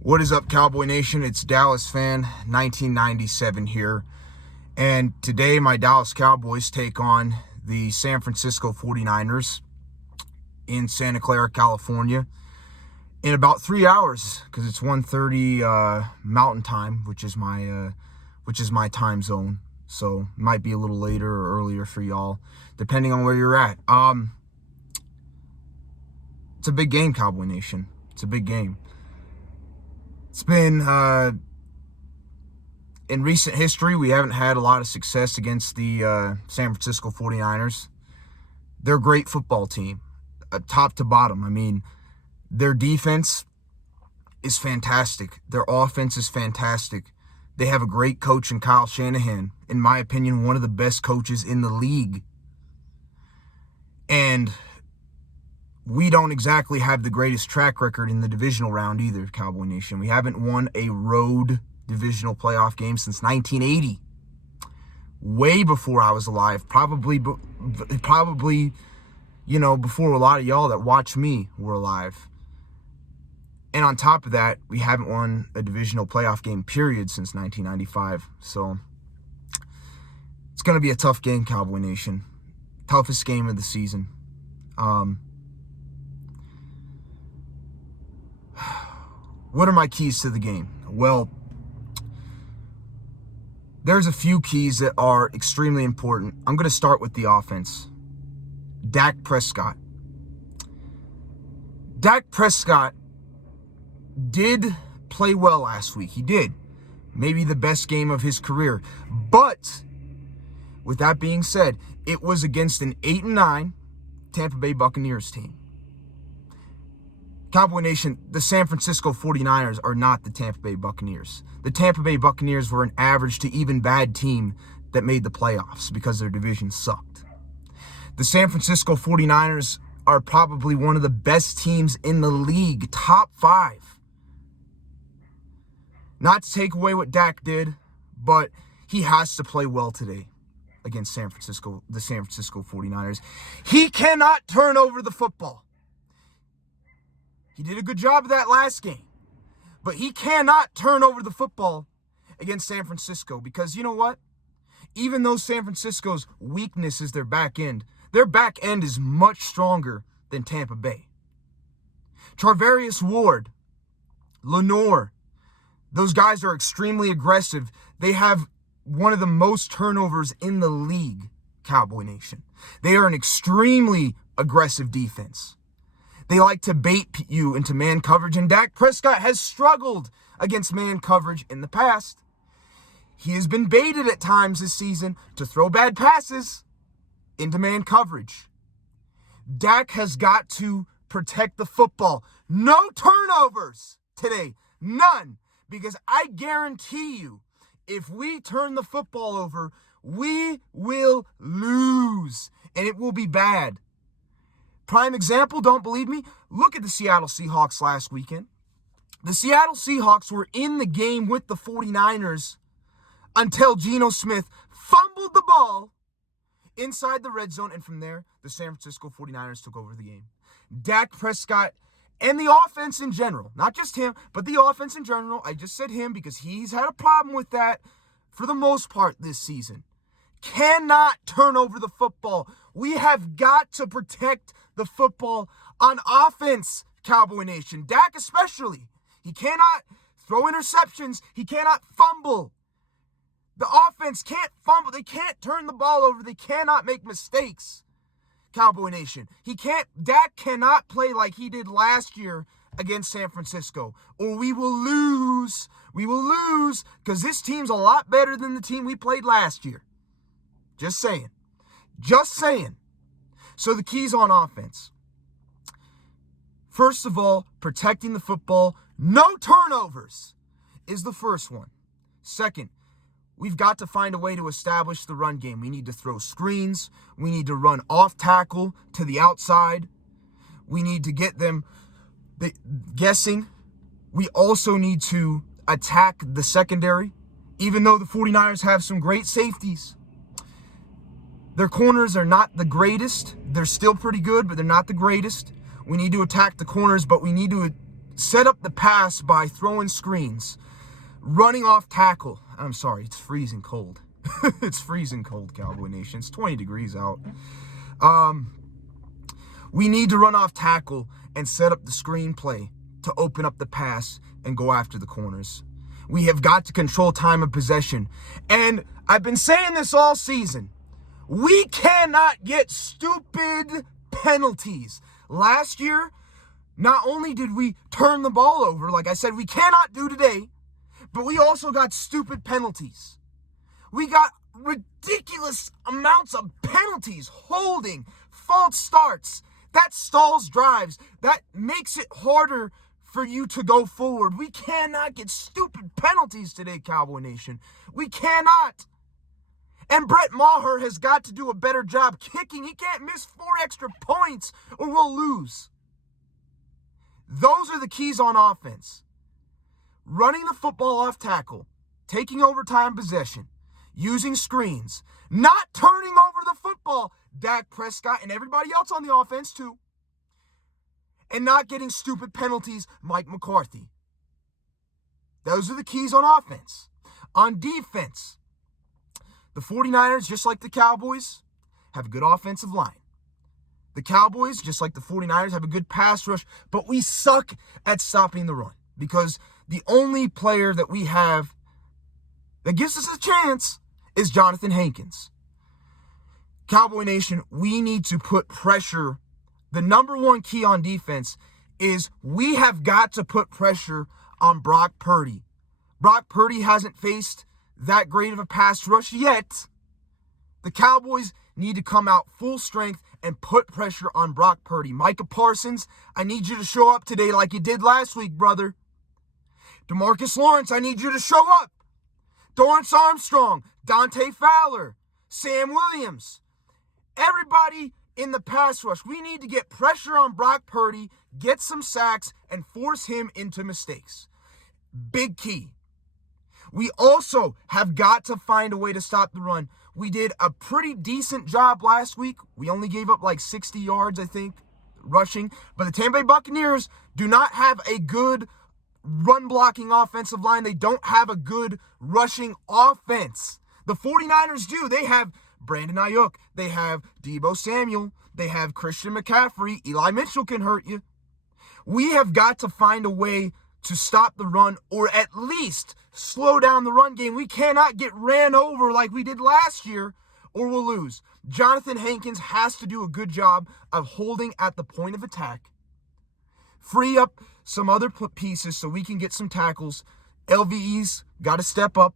What is up, Cowboy Nation? It's Dallas fan 1997 here. And today my Dallas Cowboys take on the San Francisco 49ers in Santa Clara, California in about 3 hours, because it's 1:30 Mountain Time, which is my time zone. So it might be a little later or earlier for y'all, depending on where you're at. It's a big game, Cowboy Nation. It's a big game. It's been, in recent history, we haven't had a lot of success against the San Francisco 49ers. They're a great football team, top to bottom. I mean, their defense is fantastic. Their offense is fantastic. They have a great coach in Kyle Shanahan. In my opinion, one of the best coaches in the league. And we don't exactly have the greatest track record in the divisional round either, Cowboy Nation. We haven't won a road divisional playoff game since 1980. Way before I was alive. Probably, before a lot of y'all that watch me were alive. And on top of that, we haven't won a divisional playoff game, period, since 1995. So it's going to be a tough game, Cowboy Nation. Toughest game of the season. What are my keys to the game? Well, there's a few keys that are extremely important. I'm going to start with the offense. Dak Prescott. Dak Prescott did play well last week. He did. Maybe the best game of his career. But with that being said, it was against an 8-9 Tampa Bay Buccaneers team. Cowboy Nation, the San Francisco 49ers are not the Tampa Bay Buccaneers. The Tampa Bay Buccaneers were an average to even bad team that made the playoffs because their division sucked. The San Francisco 49ers are probably one of the best teams in the league, top 5. Not to take away what Dak did, but he has to play well today against the San Francisco 49ers. He cannot turn over the football. He did a good job of that last game. But he cannot turn over the football against San Francisco, because you know what? Even though San Francisco's weakness is their back end is much stronger than Tampa Bay. Charvarius Ward, Lenore, those guys are extremely aggressive. They have one of the most turnovers in the league, Cowboy Nation. They are an extremely aggressive defense. They like to bait you into man coverage, and Dak Prescott has struggled against man coverage in the past. He has been baited at times this season to throw bad passes into man coverage. Dak has got to protect the football. No turnovers today. None. Because I guarantee you, if we turn the football over, we will lose. And it will be bad. Prime example, don't believe me? Look at the Seattle Seahawks last weekend. The Seattle Seahawks were in the game with the 49ers until Geno Smith fumbled the ball inside the red zone, and from there, the San Francisco 49ers took over the game. Dak Prescott and the offense in general, not just him, but the offense in general, I just said him because he's had a problem with that for the most part this season, cannot turn over the football. We have got to protect the football on offense, Cowboy Nation. Dak especially. He cannot throw interceptions. He cannot fumble. The offense can't fumble. They can't turn the ball over. They cannot make mistakes, Cowboy Nation. Dak cannot play like he did last year against San Francisco, or we will lose. We will lose because this team's a lot better than the team we played last year. Just saying. Just saying. So the keys on offense. First of all, protecting the football. No turnovers is the first one. Second, we've got to find a way to establish the run game. We need to throw screens. We need to run off tackle to the outside. We need to get them guessing. We also need to attack the secondary, even though the 49ers have some great safeties. Their corners are not the greatest. They're still pretty good, but they're not the greatest. We need to attack the corners, but we need to set up the pass by throwing screens, running off tackle. I'm sorry, it's freezing cold. It's freezing cold, Cowboy Nation. It's 20 degrees out. We need to run off tackle and set up the screenplay to open up the pass and go after the corners. We have got to control time of possession. And I've been saying this all season. We cannot get stupid penalties. Last year, not only did we turn the ball over, like I said, we cannot do today, but we also got stupid penalties. We got ridiculous amounts of penalties, holding, false starts. That stalls drives. That makes it harder for you to go forward. We cannot get stupid penalties today, Cowboy Nation. We cannot. And Brett Maher has got to do a better job kicking. He can't miss 4 extra points or we'll lose. Those are the keys on offense. Running the football off tackle, taking over time possession, using screens, not turning over the football, Dak Prescott and everybody else on the offense too, and not getting stupid penalties, Mike McCarthy. Those are the keys on offense. On defense, the 49ers, just like the Cowboys, have a good offensive line. The Cowboys, just like the 49ers, have a good pass rush, but we suck at stopping the run because the only player that we have that gives us a chance is Jonathan Hankins. Cowboy Nation, we need to put pressure. The number one key on defense is we have got to put pressure on Brock Purdy. Brock Purdy hasn't faced that great of a pass rush yet. The Cowboys need to come out full strength and put pressure on Brock Purdy. Micah Parsons, I need you to show up today like you did last week, brother. DeMarcus Lawrence, I need you to show up. Dorrance Armstrong, Dante Fowler, Sam Williams. Everybody in the pass rush, we need to get pressure on Brock Purdy, get some sacks, and force him into mistakes. Big key. We also have got to find a way to stop the run. We did a pretty decent job last week. We only gave up like 60 yards, I think, rushing. But the Tampa Bay Buccaneers do not have a good run-blocking offensive line. They don't have a good rushing offense. The 49ers do. They have Brandon Ayuk. They have Deebo Samuel. They have Christian McCaffrey. Eli Mitchell can hurt you. We have got to find a way to stop the run or at least slow down the run game. We cannot get ran over like we did last year or we'll lose. Jonathan Hankins has to do a good job of holding at the point of attack. Free up some other pieces so we can get some tackles. LVE's got to step up.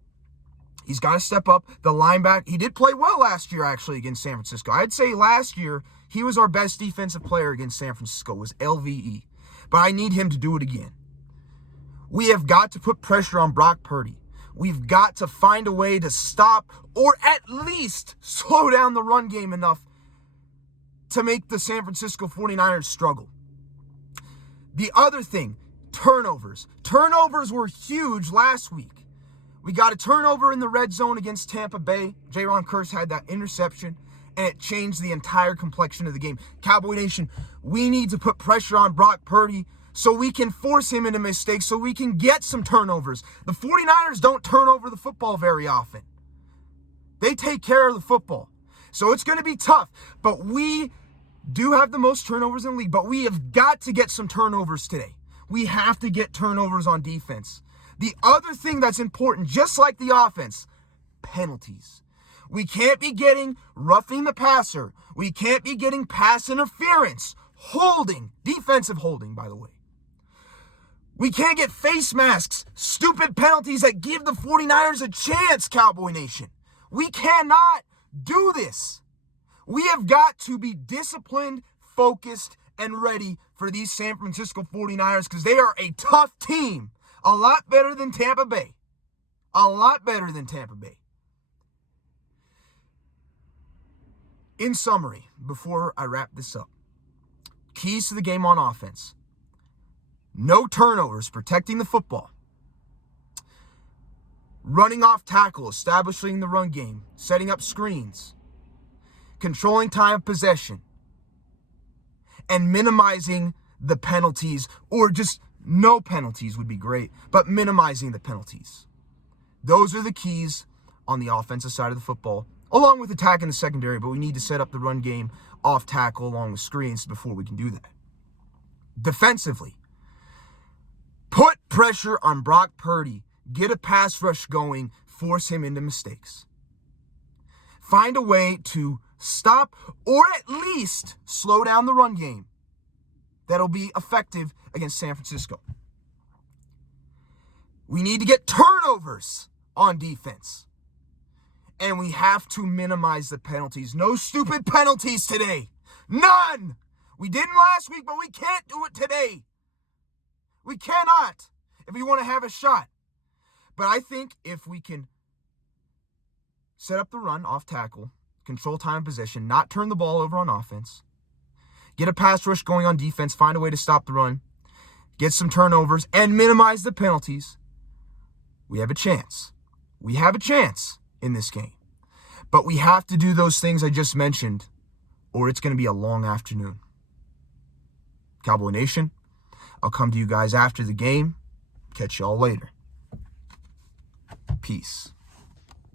He's got to step up. The linebacker, he did play well last year actually against San Francisco. I'd say last year he was our best defensive player against San Francisco was LVE. But I need him to do it again. We have got to put pressure on Brock Purdy. We've got to find a way to stop or at least slow down the run game enough to make the San Francisco 49ers struggle. The other thing, turnovers. Turnovers were huge last week. We got a turnover in the red zone against Tampa Bay. Jaron Kearse had that interception, and it changed the entire complexion of the game. Cowboy Nation, we need to put pressure on Brock Purdy so we can force him into mistakes, so we can get some turnovers. The 49ers don't turn over the football very often. They take care of the football. So it's going to be tough. But we do have the most turnovers in the league, but we have got to get some turnovers today. We have to get turnovers on defense. The other thing that's important, just like the offense, penalties. We can't be getting roughing the passer. We can't be getting pass interference. Holding, defensive holding, by the way. We can't get face masks, stupid penalties that give the 49ers a chance, Cowboy Nation. We cannot do this. We have got to be disciplined, focused, and ready for these San Francisco 49ers because they are a tough team. A lot better than Tampa Bay. A lot better than Tampa Bay. In summary, before I wrap this up, keys to the game on offense. No turnovers, protecting the football. Running off tackle, establishing the run game, setting up screens. Controlling time of possession. And minimizing the penalties or just No penalties would be great, but minimizing the penalties. Those are the keys on the offensive side of the football, along with attacking the secondary, but we need to set up the run game off tackle along with screens before we can do that. Defensively, put pressure on Brock Purdy. Get a pass rush going. Force him into mistakes. Find a way to stop or at least slow down the run game that'll be effective against San Francisco. We need to get turnovers on defense. And we have to minimize the penalties. No stupid penalties today. None. We didn't last week, but we can't do it today. We cannot if we want to have a shot. But I think if we can set up the run off tackle, control time and possession, not turn the ball over on offense, get a pass rush going on defense, find a way to stop the run, get some turnovers, and minimize the penalties, we have a chance. We have a chance in this game. But we have to do those things I just mentioned, or it's going to be a long afternoon. Cowboy Nation, I'll come to you guys after the game. Catch y'all later. Peace.